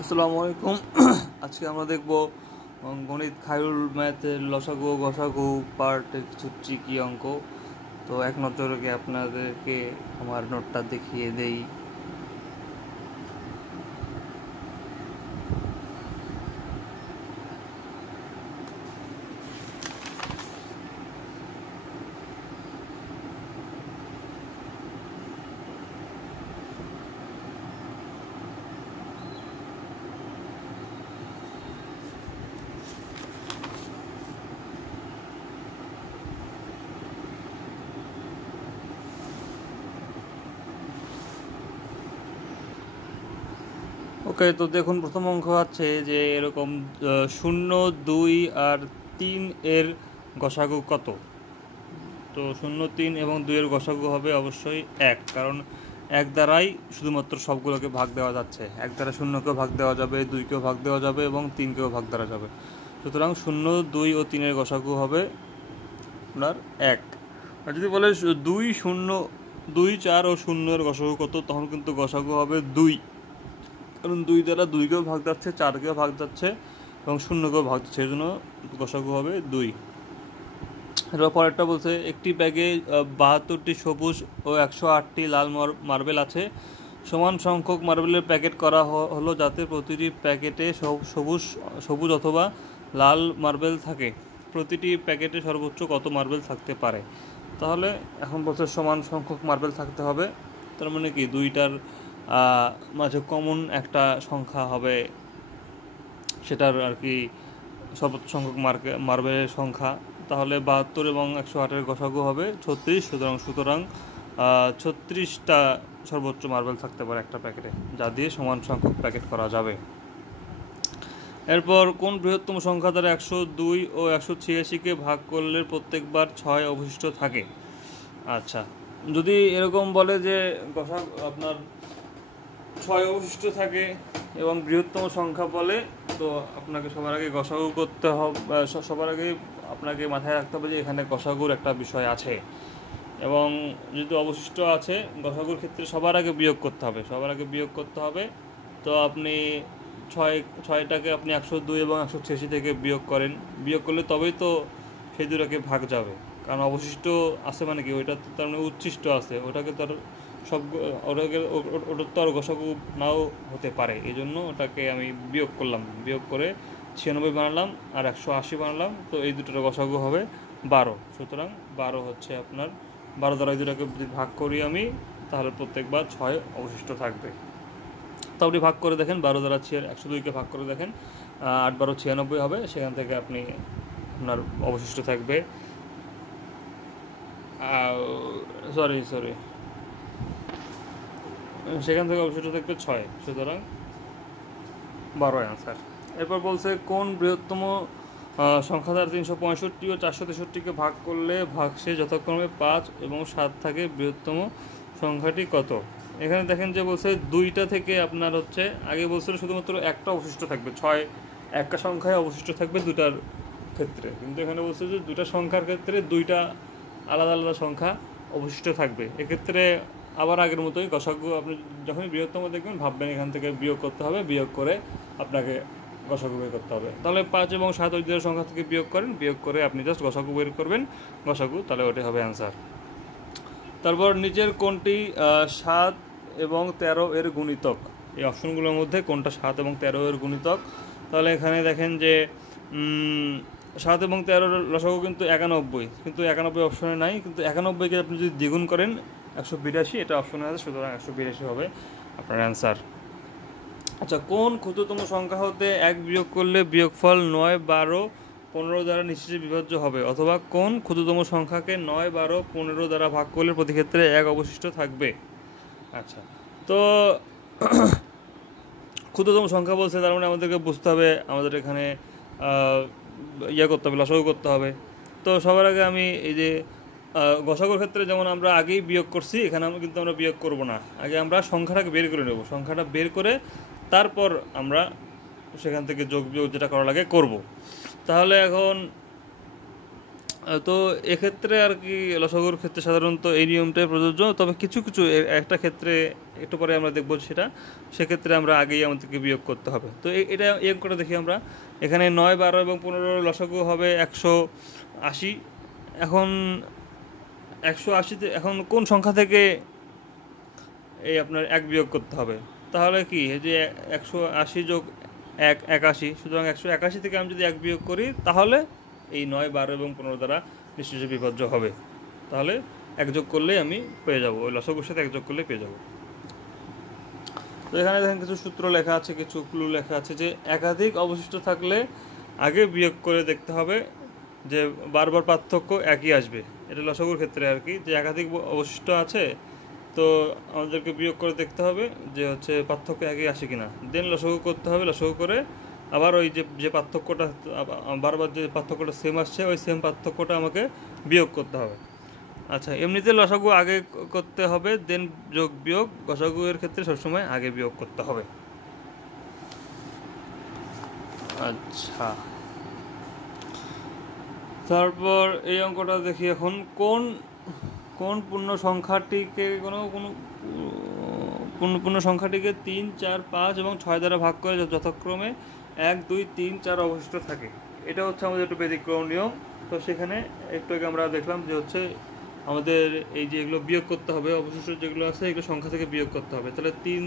আসসালামু আলাইকুম। আজকে আমরা দেখব গণিত খায়রুল ম্যাথের লসাগু ও গসাগু পার্টের কিছু ট্রিকি অঙ্ক। তো এক নজরে আপনাদেরকে আমার নোটটা দেখিয়ে দেই। ওকে, তো দেখুন প্রথম অঙ্ক আছে যে এরকম 0, 2 আর 3 এর গসাগু কত। তো 0, 3 এবং 2 এর গসাগু হবে অবশ্যই 1, কারণ 1 দ্বারাই শুধুমাত্র সবগুলোকে ভাগ দেওয়া যাচ্ছে। 1 দ্বারা 0কেও ভাগ দেওয়া যাবে, 2কেও ভাগ দেওয়া যাবে এবং 3কেও ভাগ দেওয়া যাবে। সুতরাং 0, 2 ও 3 এর গসাগু হবে আপনার 1। আর যদি বলে 2, 0, 2, 4 ও 0 এর গসাগু কত, তখন কিন্তু গসাগু হবে 2, কারণ 2 দ্বারা 2কেও ভাগ যাচ্ছে, 4কেও ভাগ যাচ্ছে এবং 0কেও ভাগ যাচ্ছে, এই জন্য গসাগু হবে 2। এরপর পরেরটা বলছে একটি ব্যাগে 72টি সবুজ ও 108টি লাল মার্বেল আছে। সমান সংখ্যক মার্বেলের প্যাকেট করা হলো যাতে প্রতিটি প্যাকেটে সবুজ অথবা লাল মার্বেল থাকে। প্রতিটি প্যাকেটে সর্বোচ্চ কত মার্বেল থাকতে পারে? তাহলে এখন বলছে সমান সংখ্যক মার্বেল থাকতে হবে, তার মানে কি দুইটার মাঝে কমন একটা সংখ্যা হবে, সেটার আর কি সর্বোচ্চ সংখ্যক মার্বেলের সংখ্যা। তাহলে 72 এবং 108-এর গসাগু হবে 36। সুতরাং 36টা সর্বোচ্চ মার্বেল থাকতে পারে একটা প্যাকেটে, যা দিয়ে সমান সংখ্যক প্যাকেট করা যাবে। এরপর কোন বৃহত্তম সংখ্যা দ্বারা 102 ও 186কে ভাগ করলে প্রত্যেকবার 6 অবশিষ্ট থাকে? আচ্ছা, যদি এরকম বলে যে আপনার 6 অবশিষ্ট থাকে এবং বৃহত্তম সংখ্যা বলে, তো আপনাকে সবার আগে গসাগু করতে হবে। সবার আগে আপনাকে মাথায় রাখতে হবে যে এখানে গসাগুর একটা বিষয় আছে, এবং যেহেতু অবশিষ্ট আছে গসাগুর ক্ষেত্রে সবার আগে বিয়োগ করতে হবে। তো আপনি 6টাকে আপনি 102 এবং 186 থেকে বিয়োগ করলে তবেই তো সেই দুটাকে ভাগ যাবে, কারণ অবশিষ্ট আছে মানে কি, ওইটা তো তার মানে উচ্ছিষ্ট আছে, ওটাকে তার ওটার তো আর গসাগু নাও হতে পারে। এই জন্য ওটাকে আমি বিয়োগ করে 96 বানালাম আর 180 বানালাম। তো এই দুটোর গসাগু হবে 12। সুতরাং 12 হচ্ছে আপনার 12 দ্বারা এই দুটাকে যদি ভাগ করি আমি, তাহলে প্রত্যেকবার 6 অবশিষ্ট থাকবে। তো আপনি ভাগ করে দেখেন, 12 দ্বারা 102কে ভাগ করে দেখেন, 8 12 96 হবে। সেখান থেকে আপনার অবশিষ্ট থাকবে সেখান থেকে অবশিষ্ট থাকবে 6। সুতরাং 12 অ্যান্সার। এরপর বলছে কোন বৃহত্তম সংখ্যা দ্বারা 365 ও 463কে ভাগ করলে ভাগশেষ যথাক্রমে 5 এবং 7 থাকে, বৃহত্তম সংখ্যাটি কত? এখানে দেখেন যে বলছে 2টা থেকে আপনার হচ্ছে, আগে বলছিল শুধুমাত্র একটা অবশিষ্ট থাকবে, 6 একটা সংখ্যায় অবশিষ্ট থাকবে দুটার ক্ষেত্রে, কিন্তু এখানে বলছে যে দুটা সংখ্যার ক্ষেত্রে 2টা আলাদা আলাদা সংখ্যা অবশিষ্ট থাকবে। এক্ষেত্রে আবার আগের মতোই গসাগু আপনি যখনই বৃহত্তম দেখবেন ভাববেন এখান থেকে বিয়োগ করতে হবে, বিয়োগ করে আপনাকে গসাগু বের করতে হবে। তাহলে 5 এবং 7 ওই দুটো সংখ্যা থেকে বিয়োগ করে আপনি জাস্ট গসাগু বের করবেন, তাহলে ওটাই হবে অ্যান্সার। তারপর নিচের কোনটি 7 এবং 13 এর গুণিতক? এই অপশনগুলোর মধ্যে কোনটা 7 এবং 13 এর গুণিতক? তাহলে এখানে দেখেন যে 7 এবং 13 লসাগু কিন্তু 91, কিন্তু 91 অপশনে নাই, কিন্তু 91কে আপনি যদি দ্বিগুণ করেন 182, এটা অপশনে আছে, সুতরাং 182 হবে আপনার অ্যান্সার। আচ্ছা, কোন ক্ষুদ্রতম সংখ্যা হতে 1 বিয়োগ করলে বিয়োগফল 9, 12, 15 দ্বারা নিশ্চিত বিভাজ্য হবে, অথবা কোন ক্ষুদ্রতম সংখ্যাকে 9, 12, 15 দ্বারা ভাগ করলে প্রতি ক্ষেত্রে 1 অবশিষ্ট থাকবে? আচ্ছা, তো ক্ষুদ্রতম সংখ্যা বলছে, তার মানে আমাদেরকে বুঝতে হবে আমাদের এখানে করতে হবে, লসাগু করতে হবে। তো সবার আগে আমি এই যে গসাগুর ক্ষেত্রে যেমন আমরা আগেই বিয়োগ করছি, এখানে কিন্তু আমরা বিয়োগ করব না, আগে আমরা সংখ্যাটাকে বের করে নেব। সংখ্যাটা বের করে তারপর আমরা সেখান থেকে যোগ বিয়োগ যেটা করা লাগে করব। তাহলে এখন তো এক্ষেত্রে আর কি লসাগুর ক্ষেত্রে সাধারণত এই নিয়মটাই প্রযোজ্য, তবে কিছু কিছু একটা ক্ষেত্রে একটু পরে আমরা দেখব সেটা, সেক্ষেত্রে আমরা আগেই আমাদেরকে বিয়োগ করতে হবে। তো এটা এই অঙ্কটা দেখি আমরা, এখানে 9, 12 এবং 15 লসাগু হবে 180। এখন 180তে এখন কোন সংখ্যা থেকে এই আপনার 1 বিয়োগ করতে হবে? তাহলে কি এই যে 180 যোগ 1 81, সুতরাং 181 থেকে আমি যদি 1 বিয়োগ করি তাহলে এই 9, 12 এবং 15 দ্বারা নিশ্চয়ই বিভাজ্য হবে। তাহলে 1 যোগ করলেই আমি পেয়ে যাব, ওই লসাগুর সাথে 1 যোগ করলেই পেয়ে যাব। তো এখানে দেখেন কিছু সূত্র লেখা আছে, কিছু ক্লু লেখা আছে যে একাধিক অবশিষ্ট থাকলে আগে বিয়োগ করে দেখতে হবে যে বারবার পার্থক্য একই আসবে। এটা লসাগুর ক্ষেত্রে আর কি, যে একাধিক অবশিষ্ট আছে তো আমাদেরকে বিয়োগ করে দেখতে হবে যে হচ্ছে পার্থক্য একই আসে কিনা, দেন লসাগু করতে হবে। লসাগু করে আবার ওই যে পার্থক্যটা বারবার যে পার্থক্যটা সেম আসছে ওই সেম পার্থক্যটা আমাকে বিয়োগ করতে হবে। আচ্ছা, এমনিতে লসাগু আগে করতে হবে, দেন যোগ বিয়োগ। গসাগু এর ক্ষেত্রে সবসময় আগে বিয়োগ করতে হবে। আচ্ছা, তারপর এই অঙ্কটা দেখি এখন, কোন কোন পূর্ণ সংখ্যাটিকে পূর্ণ সংখ্যাটিকে 3, 4, 5 এবং 6 দ্বারা ভাগ করে যথাক্রমে 1, 2, 3, 4 অবশিষ্ট থাকে। এটা হচ্ছে আমাদের একটু ব্যতিক্রম নিয়ম। তো সেখানে একটু আগে আমরা দেখলাম যে হচ্ছে আমাদের এই যে এগুলো বিয়োগ করতে হবে, অবশিষ্ট যেগুলো আছে এগুলো সংখ্যা থেকে বিয়োগ করতে হবে। তাহলে 3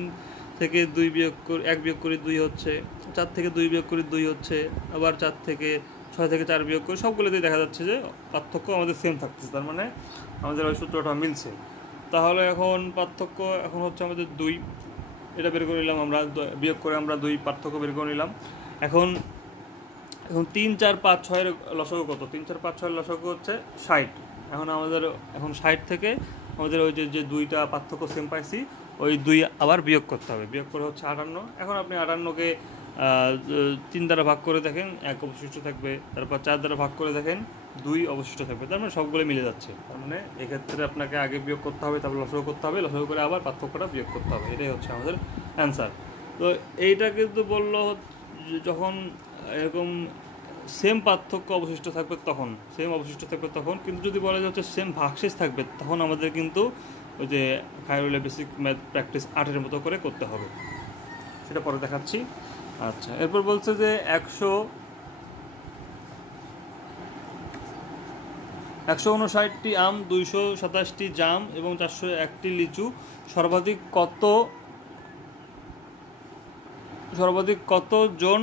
থেকে 2 বিয়োগ করে 1 বিয়োগ করি 2 হচ্ছে, 4 থেকে 2 বিয়োগ করি 2 হচ্ছে, আবার 4 থেকে 6 থেকে 4 বিয়োগ করি, সবগুলোতেই দেখা যাচ্ছে যে পার্থক্য আমাদের সেম থাকতেছে, তার মানে আমাদের ওই সূত্রটা মিলছে। তাহলে এখন পার্থক্য এখন হচ্ছে আমাদের 2, এটা বের করে নিলাম আমরা, বিয়োগ করে আমরা 2 পার্থক্য বের করে নিলাম। এখন 3, 4, 5, 6 লসাগু কত? 3, 4, 5, 6 লসাগু হচ্ছে 60। এখন আমাদের 60 থেকে আমাদের ওই যে 2টা পার্থক্য সেম পাইছি, ওই 2 আবার বিয়োগ করতে হবে। বিয়োগ করে হচ্ছে 58। এখন আপনি 58কে 3 দ্বারা ভাগ করে দেখেন 1 অবশিষ্ট থাকবে, তারপর 4 দ্বারা ভাগ করে দেখেন 2 অবশিষ্ট থাকবে, তার মানে সবগুলো মিলে যাচ্ছে। তার মানে এক্ষেত্রে আপনাকে আগে বিয়োগ করতে হবে, তারপর লসাগু করতে হবে, লসাগু করে আবার পার্থক্যটা বিয়োগ করতে হবে। এটাই হচ্ছে আমাদের অ্যান্সার। তো এইটা কিন্তু বললো যখন এরকম সেম পার্থক্য অবশিষ্ট থাকবে তখন, কিন্তু যদি বলা যায় হচ্ছে সেম ভাগশেষ থাকবে তখন আমাদের কিন্তু ওই যে খায়রুলের বেসিক ম্যাথ প্র্যাকটিস 8-এর মতো করে করতে হবে, সেটা পরে দেখাচ্ছি। আচ্ছা, এরপর বলছে যে 159টি আম, 227টি জাম এবং 401টি লিচু সর্বাধিক কতজন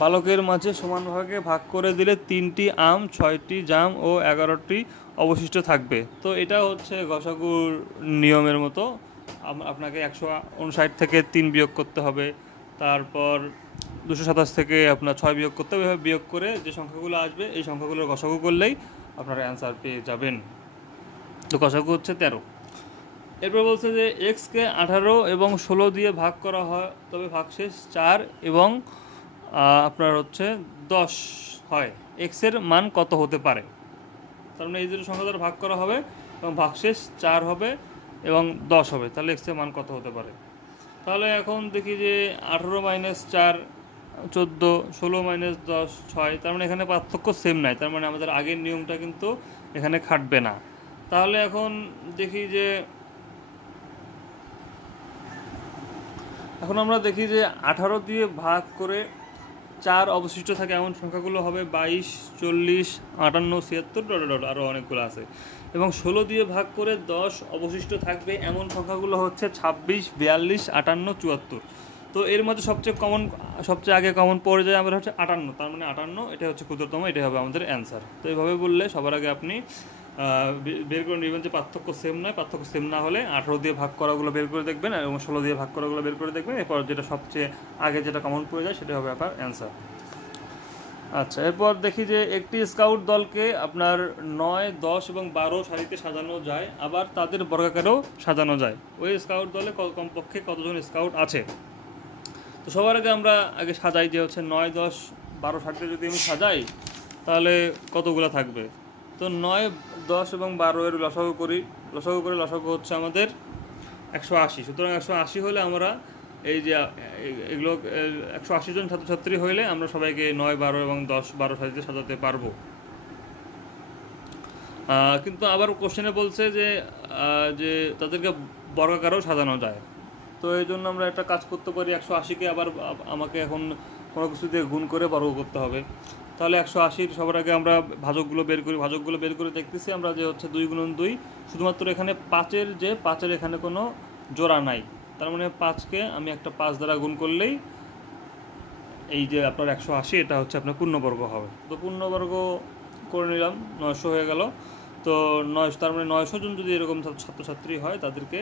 বালকের মাঝে সমানভাগে ভাগ করে দিলে 3টি আম, 6টি জাম ও 11টি অবশিষ্ট থাকবে। তো এটা হচ্ছে গসাগুর নিয়মের মতো, আপনাকে 159 থেকে 3 বিয়োগ করতে হবে, তারপর 227 থেকে আপনার 6 বিয়োগ করতে হবে। এভাবে বিয়োগ করে যে সংখ্যাগুলো আসবে এই সংখ্যাগুলোর গসাগু করলেই আপনারা অ্যান্সার পেয়ে যাবেন। তো গসাগু হচ্ছে 13। এরপর বলছে যে এক্সকে 18 এবং 16 দিয়ে ভাগ করা হয়, তবে ভাগশেষ 4 এবং আপনার হচ্ছে 10 হয়, এক্সের মান কত হতে পারে? তার মানে এই দুটো সংখ্যা দ্বারা ভাগ করা হবে এবং ভাগশেষ 4 হবে এবং 10 হবে, তাহলে এক্সের মান কত হতে পারে? তাহলে এখন দেখি যে 18 - 4 14, 16 - 10 6, তার মানে এখানে পার্থক্য সেম নাই, তার মানে আমাদের আগের নিয়মটা কিন্তু এখানে খাটবে না। তাহলে এখন দেখি যে আমরা দেখি যে 18 দিয়ে ভাগ করে 4 অবশিষ্ট থাকে এমন সংখ্যাগুলো হবে 22, 40, 58, 76 আরও অনেকগুলো আছে, এবং 16 দিয়ে ভাগ করে 10 অবশিষ্ট থাকবে এমন সংখ্যাগুলো হচ্ছে 26, 42, 58, 74। তো এর মধ্যে সবচেয়ে আগে কমন পড়ে যায় আমাদের হচ্ছে 58, তার মানে 58 এটা হচ্ছে ক্ষুদ্রতম, এটাই হবে আমাদের অ্যান্সার। তো এইভাবে বললে সবার আগে আপনি বের করে নেবেন যে পার্থক্য সেম নয়, পার্থক্য সেম না হলে 18 দিয়ে ভাগ করাগুলো বের করে দেখবেন এবং 16 দিয়ে ভাগ করাগুলো বের করে দেখবেন, এরপর যেটা সবচেয়ে আগে যেটা কমন পড়ে যায় সেটা হবে আপনার অ্যান্সার। আচ্ছা, এরপর দেখি যে একটি স্কাউট দলকে আপনার 9, 10 এবং 12 সারিতে সাজানো যায়, আবার তাদের বর্গাকারেও সাজানো যায়। ওই স্কাউট দলে কমপক্ষে কতজন স্কাউট আছে? তো সবার আগে আমরা সাজাই যে হচ্ছে 9, 10, 12 সারিতে যদি আমি সাজাই তাহলে কতগুলো থাকবে? তো 9, 10 এবং 12 এর লসাগু করি, লসাগু হচ্ছে আমাদের 180। সুতরাং 180 হলে আমরা এই যে এগুলো 180 জন ছাত্রছাত্রী হইলে আমরা সবাইকে 9, 12 এবং 10, 12 সারিতে সাজাতে পারবো। কিন্তু আবার কোশ্চেনে বলছে যে যে তাদেরকে বর্গাকারেও সাজানো যায়। তো এই জন্য আমরা একটা কাজ করতে পারি, 180কে আবার আমাকে এখন কোনো কিছু দিয়ে গুণ করে বর্গ করতে হবে। তাহলে 180 সবার আগে আমরা ভাজকগুলো বের করি। ভাজকগুলো বের করে দেখতেছি আমরা যে হচ্ছে 2 গুণন 2, শুধুমাত্র এখানে 5-এর এখানে কোনো জোড়া নাই, তার মানে 5কে আমি একটা 5 দ্বারা গুণ করলেই এই যে আপনার 180 এটা হচ্ছে আপনার পূর্ণবর্গ হবে। তো পূর্ণবর্গ করে নিলাম, 900 হয়ে গেল। তো 900, তার মানে 900 জন যদি এরকম ছাত্রছাত্রী হয় তাদেরকে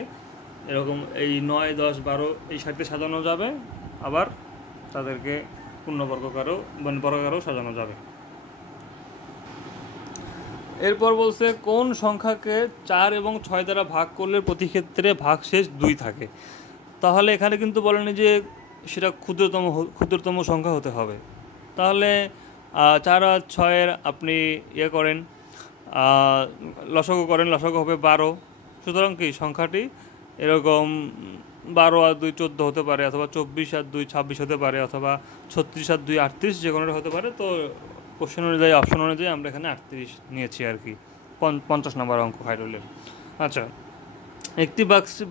এরকম এই 9, 10, 12 এই সাথে সাজানো যাবে, আবার তাদেরকে পূর্ণবর্গকারও মানে বর্গাকারও সাজানো যাবে। এরপর বলছে কোন সংখ্যাকে 4 এবং 6 দ্বারা ভাগ করলে প্রতি ক্ষেত্রে ভাগশেষ 2 থাকে। তাহলে এখানে কিন্তু বলেনি যে সেটা ক্ষুদ্রতম সংখ্যা হতে হবে। তাহলে 4 আর 6-এর আপনি করেন, লসাগু করেন, লসাগু হবে 12। সুতরাং কি সংখ্যাটি এরকম 12 আর 2 14 হতে পারে, অথবা 24 আর 2 26 হতে পারে, অথবা 36 আর 2 38, যে কোনোটা হতে পারে। তো কোশ্চেন অনুযায়ী, অপশন অনুযায়ী আমরা এখানে 38 নিয়েছি আর কি, 50 নম্বর অঙ্ক হাইড্রোলের। আচ্ছা, একটি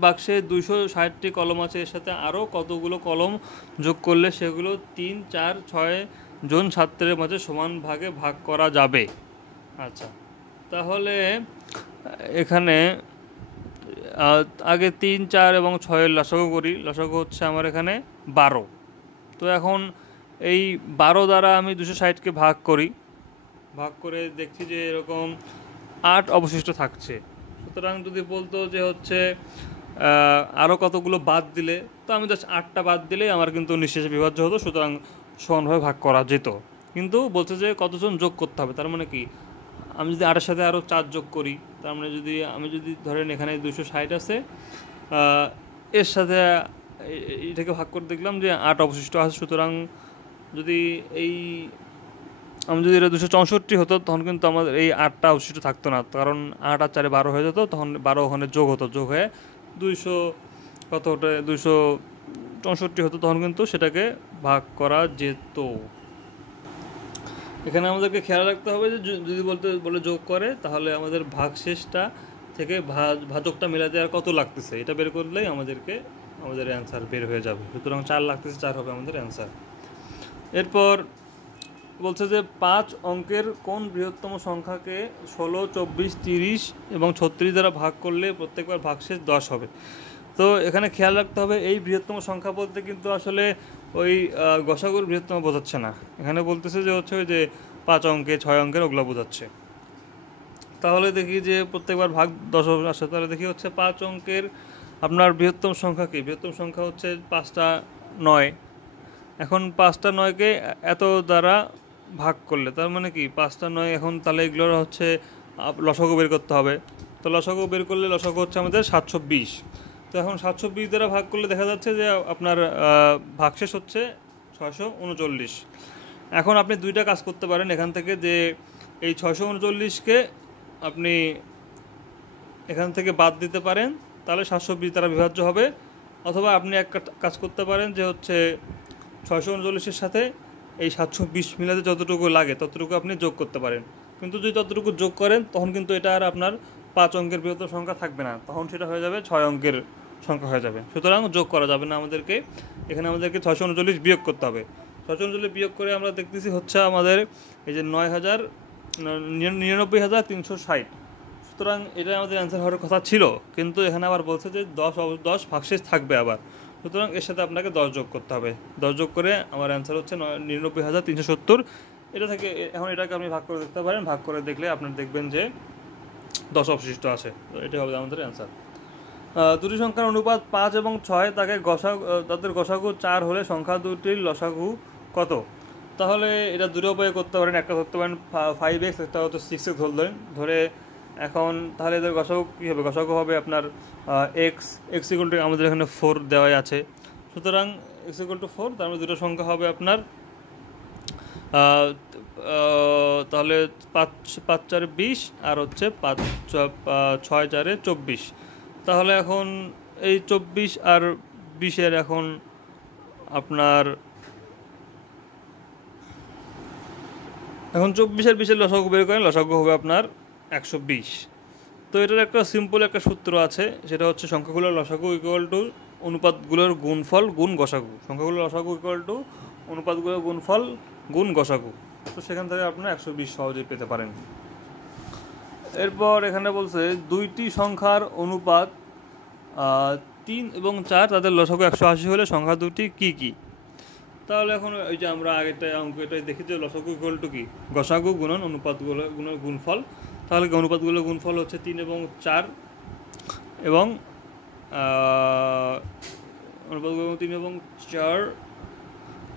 বাক্সে 260টি কলম আছে, এর সাথে আরও কতগুলো কলম যোগ করলে সেগুলো 3, 4, 6 জন ছাত্রের মাঝে সমান ভাগে ভাগ করা যাবে। আচ্ছা, তাহলে এখানে আগে 3, 4 এবং 6-এর লসাগু করি। লসাগু হচ্ছে আমার এখানে 12। তো এখন এই 12 দ্বারা আমি 260কে ভাগ করি, ভাগ করে দেখছি যে এরকম 8 অবশিষ্ট থাকছে। সুতরাং যদি বলতো যে হচ্ছে আরও কতগুলো বাদ দিলে, তো আমি জাস্ট 8টা বাদ দিলেই আমার কিন্তু নিঃশেষে বিভাজ্য হতো, সুতরাং সমানভাবে ভাগ করা যেত। কিন্তু বলছে যে কতজন যোগ করতে হবে, তার মানে কি আমি যদি 8-এর সাথে আরও 4 যোগ করি, তার মানে আমি যদি ধরেন এখানে 260 আছে, এর সাথে এটাকে ভাগ করে দেখলাম যে 8 অবশিষ্ট আছে। সুতরাং যদি আমি যদি এটা 264 হতো, তখন কিন্তু আমাদের এই 8টা অবশিষ্ট থাকতো না, কারণ 8 আর 4 12 হয়ে যেত, তখন 12 ওখানে যোগ হতো, যোগ হয়ে 200 কত হতো 264 হতো, তখন কিন্তু সেটাকে ভাগ করা যেত। এখানে আমাদেরকে খেয়াল রাখতে হবে যে যদি বলে যোগ করে, তাহলে আমাদের ভাগশেষটা থেকে ভাজকটা মেলাতে আর কত লাগতেছে এটা বের করলেই আমাদের অ্যান্সার বের হয়ে যাবে। সুতরাং 4 লাগতেছে, 4 হবে আমাদের অ্যান্সার। এরপর বলছে যে 5 অঙ্কের কোন বৃহত্তম সংখ্যাকে 16, 24, 30 এবং 36 দ্বারা ভাগ করলে প্রত্যেকবার ভাগশেষ 10 হবে। তো এখানে খেয়াল রাখতে হবে, এই বৃহত্তম সংখ্যা বলতে কিন্তু আসলে ওই গসাগুর বৃহত্তম বোঝাচ্ছে না। এখানে বলতেছে যে হচ্ছে ওই যে 5 অঙ্কে 6 অঙ্কের ওগুলো বোঝাচ্ছে। তাহলে দেখি যে প্রত্যেকবার ভাগ 10 আসে। তাহলে দেখি হচ্ছে 5 অঙ্কের আপনার বৃহত্তম সংখ্যা কি? বৃহত্তম সংখ্যা হচ্ছে 5টা 9। এখন 5টা 9কে এত দ্বারা ভাগ করলে, তার মানে কি 5টা 9, এখন তাহলে এগুলোর হচ্ছে লসাগু বের করতে হবে। তো লসাগু বের করলে লসাগু হচ্ছে আমাদের 720। তো এখন 720 দ্বারা ভাগ করলে দেখা যাচ্ছে যে আপনার ভাগশেষ হচ্ছে 639। এখন আপনি দুইটা কাজ করতে পারেন এখান থেকে, যে এই 639কে আপনি এখান থেকে বাদ দিতে পারেন, তাহলে 720 দ্বারা বিভাজ্য হবে। অথবা আপনি একটা কাজ করতে পারেন যে হচ্ছে 639-এর সাথে এই 720 মিলাতে যতটুকু লাগে ততটুকু আপনি যোগ করতে পারেন। কিন্তু যদি ততটুকু যোগ করেন, তখন কিন্তু এটা আর আপনার 5 অঙ্কের বৃহত্তম সংখ্যা থাকবে না, তখন সেটা হয়ে যাবে 6 অঙ্কের সংখ্যা হয়ে যাবে। সুতরাং যোগ করা যাবে না, এখানে আমাদেরকে 639 বিয়োগ করতে হবে। 639 বিয়োগ করে আমরা দেখতেছি হচ্ছে আমাদের এই যে 99,360। সুতরাং এটা আমাদের অ্যান্সার হওয়ার কথা ছিল, কিন্তু এখানে আবার বলছে যে 10 ভাগশেষ থাকবে আবার। সুতরাং এর সাথে আপনাকে 10 যোগ করতে হবে। 10 যোগ করে আমার অ্যান্সার হচ্ছে 99,370। এটা থেকে এখন এটাকে আপনি ভাগ করে দেখতে পারেন, ভাগ করে দেখলে আপনার দেখবেন যে 10 অবশিষ্ট আছে। তো এটাই হবে আমাদের অ্যান্সার। দুটি সংখ্যার অনুপাত 5 এবং 6, তাদের গসাগু 4 হলে সংখ্যা দুটির লসাগু কত? তাহলে এটা দুটো উপায়ে করতে পারেন। একটা ধরতে পারেন 5x, একটা হচ্ছে 6x ধরে। এখন তাহলে এদের গসাগু কী হবে? গসাগু হবে আপনার x ইকুয়াল টু, আমাদের এখানে 4 দেওয়াই আছে। সুতরাং x ইকুয়াল টু 4, তার মানে দুটো সংখ্যা হবে আপনার তাহলে 5 4 20 আর হচ্ছে 6 4 24। তাহলে এখন এই 24 আর 20-এর এখন আপনার 24 আর 20-এর লসাগু বের করেন, লসাগু হবে আপনার 120। তো এটার একটা সিম্পল একটা সূত্র আছে, সেটা হচ্ছে সংখ্যাগুলোর লসাগু ইকুয়াল টু অনুপাতগুলোর গুণফল গুণ গসাগু। সংখ্যাগুলোর লসাগু ইকুয়াল টু অনুপাতগুলোর গুণফল গুণ গসাগু। তো সেখান থেকে আপনারা 120 সহজেই পেতে পারেন। এরপর এখানে বলছে দুইটি সংখ্যার অনুপাত 3 এবং 4, তাদের লসাগু 180 হলে সংখ্যা দুটি কী কী? তাহলে এখন ওই যে আমরা আগেরটাই অঙ্কটাই দেখি যে লসাগু ইকুয়াল টু কি, গসাগু গুণন অনুপাতগুলো গুণফল। তাহলে অনুপাতগুলোর গুণফল হচ্ছে 3 এবং 4 এবং অনুপাতগুলো 3 এবং 4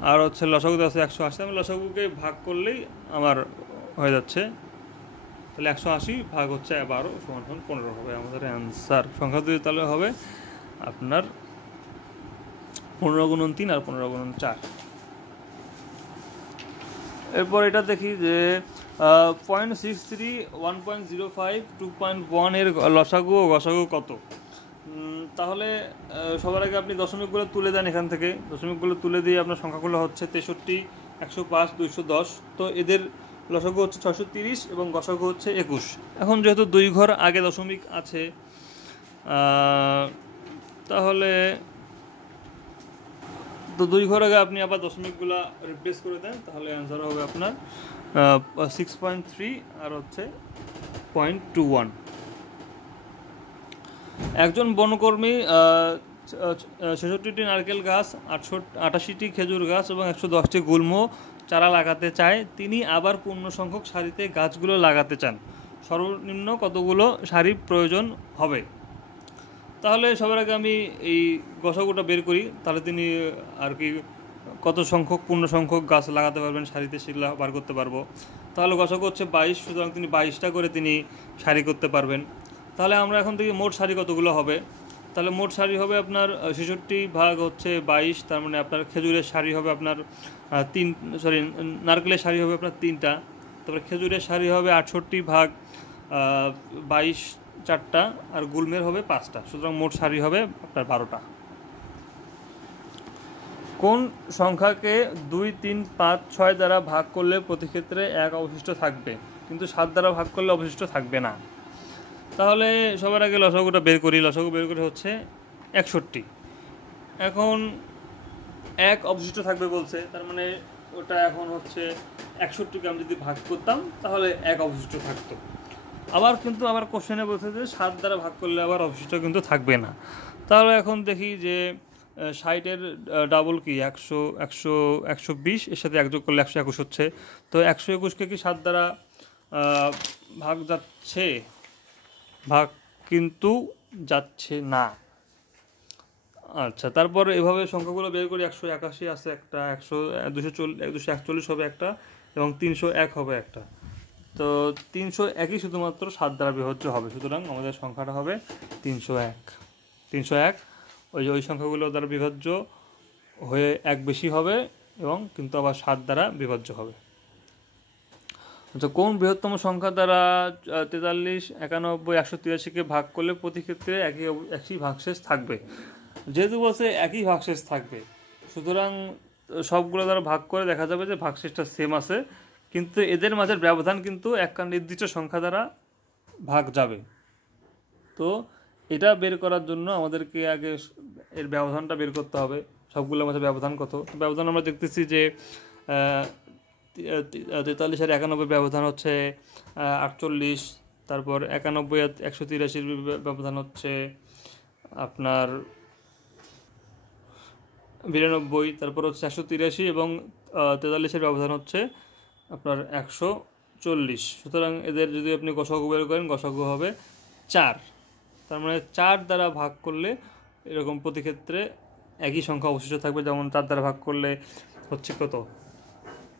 আর হচ্ছে লসাগু আছে 180। আমি লসাগুকে ভাগ করলেই আমার হয়ে যাচ্ছে, তাহলে 180 ভাগ হচ্ছে 12 সমান 15 হবে আমাদের অ্যান্সার। সংখ্যা দুই তাহলে হবে আপনার 15 গুণন 3 আর 15 গুণন 4। এরপর এটা দেখি যে 0.63, 1.05, 2.1 এর লসাগু ও গসাগু কত? তাহলে সবার আগে আপনি দশমিকগুলো তুলে দেন। এখান থেকে দশমিকগুলো তুলে দিয়ে আপনার সংখ্যাগুলো হচ্ছে 63, 105, 210। তো এদের লসাগু হচ্ছে 630 এবং গসাগু হচ্ছে 21। এখন যেহেতু দুই ঘর আগে দশমিক আছে, তাহলে তো দুই ঘর আগে আপনি আবার দশমিকগুলো রিপ্লেস করে দেন, তাহলে অ্যান্সার হবে আপনার 6.3 আর হচ্ছে 0.21। একজন বনকর্মী 66টি নারকেল গাছ, 88টি খেজুর গাছ এবং 110টি গুল্ম চারা লাগাতে চায়। তিনি আবার পূর্ণ সংখ্যক সারিতে গাছগুলো লাগাতে চান। সর্বনিম্ন কতগুলো সারি প্রয়োজন হবে? তাহলে সবার আগে আমি এই গসাগুটা বের করি, তাহলে তিনি আর কি কত সংখ্যক পূর্ণ সংখ্যক গাছ লাগাতে পারবেন সারিতে, সেগুলো বার করতে পারবো। তাহলে গসাগু হচ্ছে 22, সুতরাং তিনি 22টা করে তিনি সারি করতে পারবেন। তাহলে আমরা এখন থেকে মোট সারি কতগুলো হবে? তাহলে মোট সারি হবে আপনার 66 ভাগ হচ্ছে 22, তার মানে আপনার খেজুরের সারি হবে আপনার নারকেলের সারি হবে আপনার 3টা। তারপরে খেজুরের সারি হবে 68 ভাগ 22 4টা, আর গুলমের হবে 5টা, সুতরাং মোট সারি হবে আপনার 12টা। কোন সংখ্যাকে 2, 3, 5, 6 দ্বারা ভাগ করলে প্রতি ক্ষেত্রে 1 অবশিষ্ট থাকবে, কিন্তু 7 দ্বারা ভাগ করলে অবশিষ্ট থাকবে না? তাহলে সবার আগে লসাগুটা বের করি। লসাগু বের করে হচ্ছে 61। এখন 1 অবশিষ্ট থাকবে বলছে, তার মানে ওটা এখন হচ্ছে 61কে আমি যদি ভাগ করতাম তাহলে 1 অবশিষ্ট থাকতো। আবার কোশ্চেনে বলছে যে 7 দ্বারা ভাগ করলে আবার অবশিষ্ট কিন্তু থাকবে না। তাহলে এখন দেখি যে 60-এর ডাবল কি 100, 120, এর সাথে 1 যোগ করলে 121 হচ্ছে। তো 121কে কি 7 দ্বারা ভাগ যাচ্ছে? ভাগ কিন্তু যাচ্ছে না। আচ্ছা, তারপর এভাবে সংখ্যাগুলো বের করি। 181 আছে একটা, 241 হবে একটা এবং 301 হবে একটা। তো 301ই শুধুমাত্র 7 দ্বারা বিভাজ্য হবে, সুতরাং আমাদের সংখ্যাটা হবে 301। ওই সংখ্যাগুলো দ্বারা বিভাজ্য হয়ে 1 বেশি হবে এবং কিন্তু আবার 7 দ্বারা বিভাজ্য হবে। আচ্ছা, কোন বৃহত্তম সংখ্যা দ্বারা 43, 91, 183কে ভাগ করলে প্রতি ক্ষেত্রে একই ভাগশেষ থাকবে? যেহেতু বলছে একই ভাগশেষ থাকবে, সুতরাং সবগুলো দ্বারা ভাগ করে দেখা যাবে যে ভাগশেষটা সেম আছে, কিন্তু এদের মাঝের ব্যবধান কিন্তু একটা নির্দিষ্ট সংখ্যা দ্বারা ভাগ যাবে। তো এটা বের করার জন্য আমাদেরকে আগে এর ব্যবধানটা বের করতে হবে। সবগুলোর মাঝে ব্যবধান কত? ব্যবধান আমরা দেখতেছি যে 43 আর 91 ব্যবধান হচ্ছে 48, তারপর 91 আর 183 ব্যবধান হচ্ছে আপনার 92, তারপর হচ্ছে 183 এবং 43-এর ব্যবধান হচ্ছে আপনার 140। সুতরাং এদের যদি আপনি গসাগু বের করেন, গসাগু হবে 4। তার মানে 4 দ্বারা ভাগ করলে এরকম প্রতি ক্ষেত্রে একই সংখ্যা অবশিষ্ট থাকবে। যেমন 4 দ্বারা ভাগ করলে হচ্ছে কত,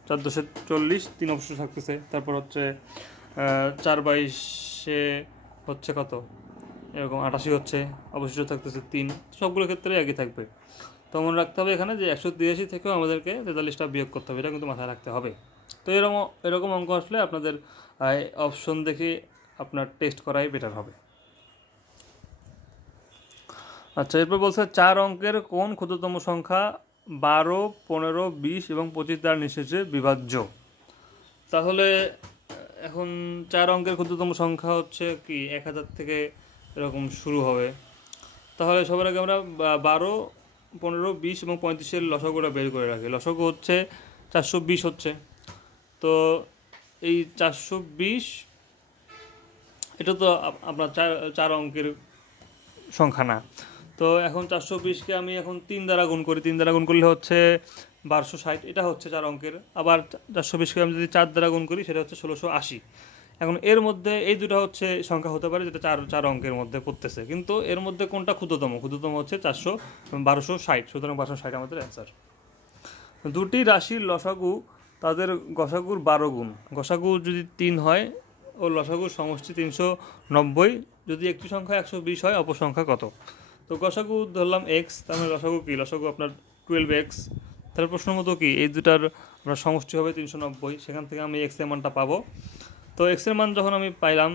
4 × 40, 3 অবশিষ্ট থাকতেছে। তারপর হচ্ছে 4 × 22 হচ্ছে কত, এরকম 88 হচ্ছে, অবশিষ্ট থাকতেছে 3। সবগুলো ক্ষেত্রে একই থাকবে। তো মনে রাখতে হবে এখানে যে 183 থেকেও আমাদেরকে 43টা বিয়োগ করতে হবে, এটা কিন্তু মাথায় রাখতে হবে। তো এরকম অঙ্ক আসলে আপনাদের অপশন দেখে আপনার টেস্ট করাই বেটার হবে। আচ্ছা, এরপর বলছে 4 অঙ্কের কোন ক্ষুদ্রতম সংখ্যা 12, 15, 20 এবং 25 দ্বারা নিঃশেষে বিভাজ্য? তাহলে এখন 4 অঙ্কের ক্ষুদ্রতম সংখ্যা হচ্ছে কি 1000 থেকে এরকম শুরু হবে। তাহলে সবার আগে আমরা 12, 15, 20 এবং 35-এর লসাগুটা বের করে রাখি। লসাগু হচ্ছে 420 হচ্ছে। তো এই 420 এটা তো আপনার 4 অঙ্কের সংখ্যা না। তো এখন 420কে আমি এখন 3 দ্বারা গুণ করি। 3 দ্বারা গুণ করলে হচ্ছে 1260, এটা হচ্ছে 4 অঙ্কের। আবার 420কে আমি যদি 4 দ্বারা গুণ করি সেটা হচ্ছে 1680। এখন এর মধ্যে এই দুটো হচ্ছে সংখ্যা হতে পারে যেটা 4 অঙ্কের মধ্যে পড়তেছে, কিন্তু এর মধ্যে কোনটা ক্ষুদ্রতম? ক্ষুদ্রতম হচ্ছে 1260, সুতরাং 1260 আমাদের অ্যান্সার। দুটি রাশির লসাগু তাদের গসাগুর 12 গুণ। গসাগু যদি 3 হয় ও লসাগুর সমষ্টি 390, যদি একটি সংখ্যা 120 হয় অপর সংখ্যা কত? তো গসাগু ধরলাম এক্স, তার মানে লসাগু কি? লসাগু আপনার 12x। তাহলে প্রশ্ন মতো কি এই দুটার আপনার সমষ্টি হবে 390, সেখান থেকে আমি এক্স এর মানটা পাবো। তো এক্স এর মান যখন আমি পাইলাম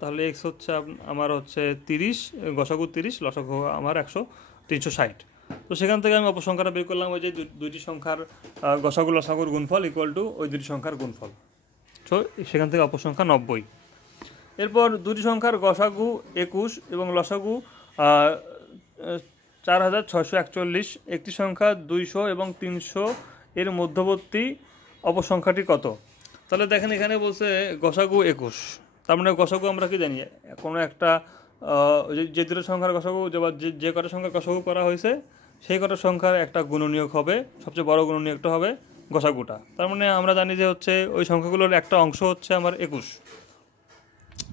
তাহলে এক্স হচ্ছে আমার হচ্ছে 30, গসাগু 30, লসাগু আমার 360। তো সেখান থেকে আমি অপসংখ্যাটা বের করলাম, ওই যে দুইটি সংখ্যার গসাগু লসাগুর গুণফল ইকুয়াল টু ওই দুটি সংখ্যার গুণফল। সো সেখান থেকে অপসংখ্যা 90। এরপর দুটি সংখ্যার গসাগু 21 এবং লসাগু 4641। একটি সংখ্যা 200 এবং 300 এর মধ্যবর্তী অপসংখ্যাটি কত? তাহলে দেখেন এখানে বলছে গসাগু 21, তার মানে গসাগু আমরা কি জানি? কোনো একটা যে দুটো সংখ্যার গসাগু যে কটা সংখ্যার গসাগু করা হয়েছে সেই কটা সংখ্যার একটা গুণনীয়ক হবে, সবচেয়ে বড় গুণনীয়কটা হবে গসাগুটা। তার মানে আমরা জানি যে হচ্ছে ওই সংখ্যাগুলোর একটা অংশ হচ্ছে আমার 21।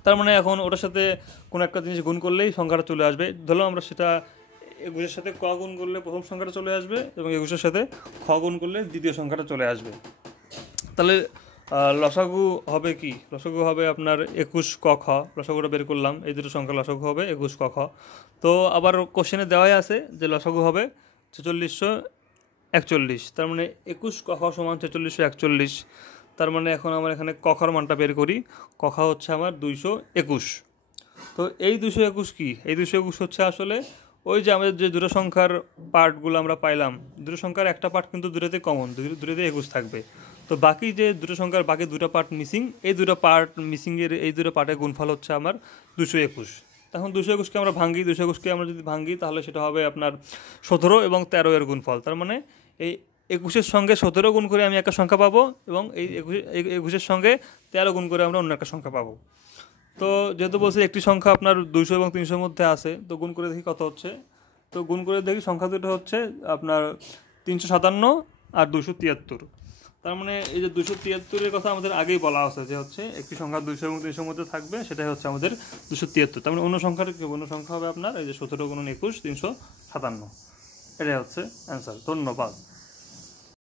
তার মানে এখন ওটার সাথে কোনো একটা জিনিস গুণ করলেই সংখ্যাটা চলে আসবে। ধরলাম আমরা সেটা 21-এর সাথে ক গুণ করলে প্রথম সংখ্যাটা চলে আসবে এবং 21-এর সাথে খ গুণ করলে দ্বিতীয় সংখ্যাটা চলে আসবে। তাহলে লসাগু হবে কি? লসাগু হবে আপনার 21 ক খ। লসাগুটা বের করলাম, এই দুটো সংখ্যা লসাগু হবে 21 ক খ। তো আবার কোশ্চেনে দেওয়াই আছে যে লসাগু হবে 4641। তার মানে 21 ক খ সমান 4641। তার মানে এখন আমার এখানে ক খর মানটা বের করি। ক খ হচ্ছে আমার 221। তো এই 221 কি? এই 221 হচ্ছে আসলে ওই যে আমাদের যে দুটো সংখ্যার পার্টগুলো আমরা পাইলাম, দুটো সংখ্যার একটা পার্ট কিন্তু দুটোতে কমন, দুটোতে 21 থাকবে। তো বাকি যে দুটো সংখ্যার বাকি দুটো পার্ট মিসিং, এই দুটো পার্ট মিসিংয়ের এই দুটো পার্টের গুণফল হচ্ছে আমার 221। তখন 221কে আমরা ভাঙ্গি, 221কে আমরা যদি ভাঙ্গি তাহলে সেটা হবে আপনার 17 এবং 13 এর গুণফল। তার মানে এই 21-এর সঙ্গে 17 গুণ করে আমি একটা সংখ্যা পাবো এবং এই 21-এর সঙ্গে 13 গুণ করে আমরা অন্য একটা সংখ্যা পাবো। তো যেহেতু বলছি একটি সংখ্যা আপনার 200 এবং 300-এর মধ্যে আছে, তো গুণ করে দেখি কত হচ্ছে। তো গুণ করে দেখি সংখ্যা দুটো হচ্ছে আপনার 357 আর 273। তার মানে এই যে 273-এর কথা আমাদের আগেই বলা আছে যে হচ্ছে একটি সংখ্যা 200 এবং 300-এর মধ্যে থাকবে, সেটাই হচ্ছে আমাদের 273। তার মানে অন্য সংখ্যাটা কি? অন্য সংখ্যা হবে আপনার এই যে 17 × 21 357। এটাই হচ্ছে অ্যান্সার। ধন্যবাদ।